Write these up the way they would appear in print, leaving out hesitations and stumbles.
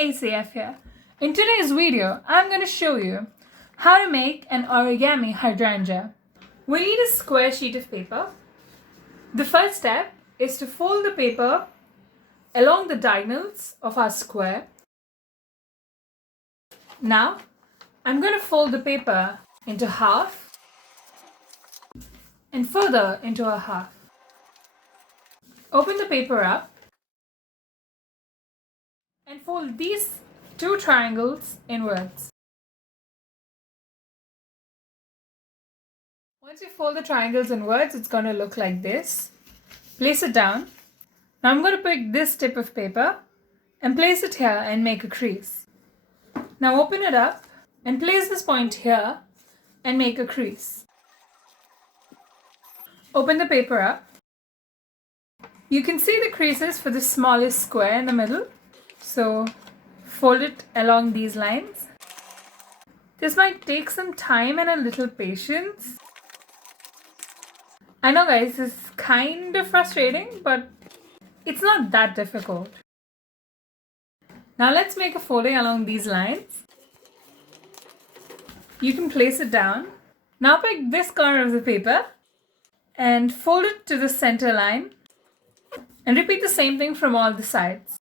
ACF here. In today's video, I'm going to show you how to make an origami hydrangea. We need a square sheet of paper. The first step is to fold the paper along the diagonals of our square. Now, I'm going to fold the paper into half and further into a half. Open the paper up and fold these two triangles inwards. Once you fold the triangles inwards, it's going to look like this. Place it down. Now I'm going to pick this tip of paper and place it here and make a crease. Now open it up and place this point here and make a crease. Open the paper up. You can see the creases for the smallest square in the middle. So fold it along these lines. This might take some time and a little patience. I know guys, this is kind of frustrating, but it's not that difficult. Now let's make a folding along these lines. You can place it down. Now pick this corner of the paper and fold it to the center line and repeat the same thing from all the sides.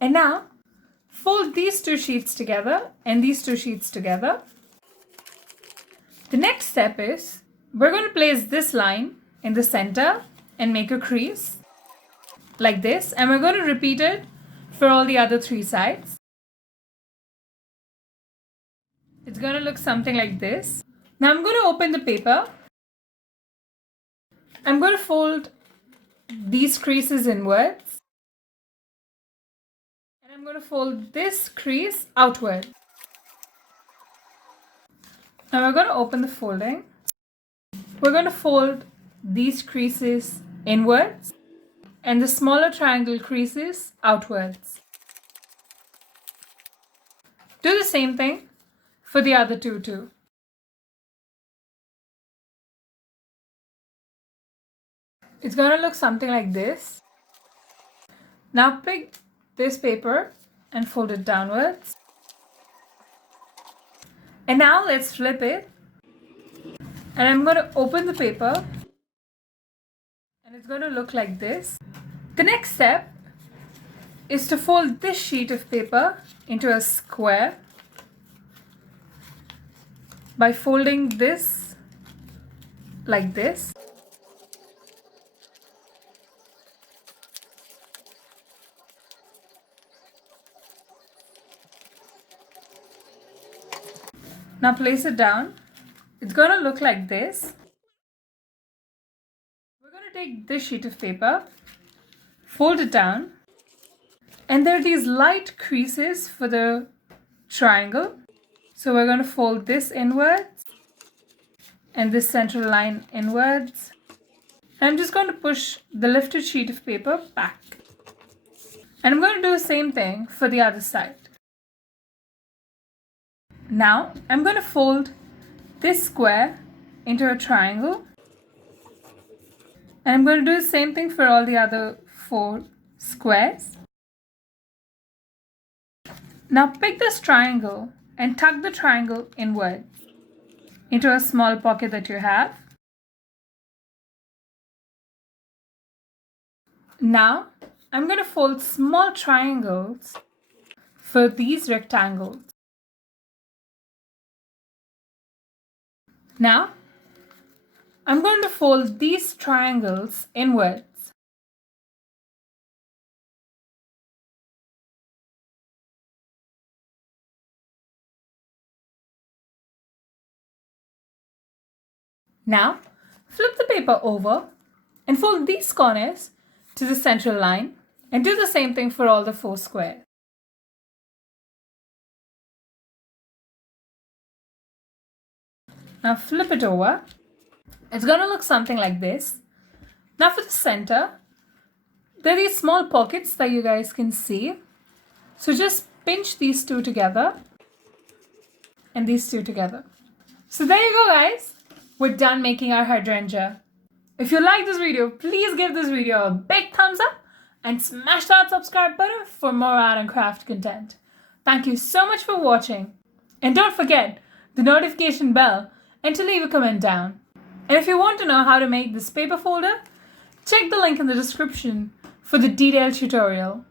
And now fold these two sheets together and these two sheets together. The next step is we're going to place this line in the center and make a crease like this, and we're going to repeat it for all the other three sides. It's going to look something like this. Now I'm going to open the paper. I'm going to fold these creases inwards. And I'm going to fold this crease outward. Now we're going to open the folding. We're going to fold these creases inwards and the smaller triangle creases outwards. Do the same thing for the other two too. It's going to look something like this. Now pick this paper and fold it downwards. And now let's flip it. And I'm going to open the paper. And it's going to look like this. The next step is to fold this sheet of paper into a square by folding this like this. Now place it down. It's going to look like this. We're going to take this sheet of paper, fold it down, and there are these light creases for the triangle. So we're going to fold this inwards and this central line inwards. And I'm just going to push the lifted sheet of paper back. And I'm going to do the same thing for the other side. Now, I'm going to fold this square into a triangle. And I'm going to do the same thing for all the other four squares. Now, pick this triangle and tuck the triangle inward into a small pocket that you have. Now, I'm going to fold small triangles for these rectangles. Now, I'm going to fold these triangles inwards. Now, flip the paper over and fold these corners to the central line and do the same thing for all the four squares. Now flip it over. It's going to look something like this. Now for the center, there are these small pockets that you guys can see. So just pinch these two together and these two together. So there you go guys. We're done making our hydrangea. If you like this video, please give this video a big thumbs up and smash that subscribe button for more art and craft content. Thank you so much for watching. And don't forget the notification bell and to leave a comment down. And if you want to know how to make this paper folder, check the link in the description for the detailed tutorial.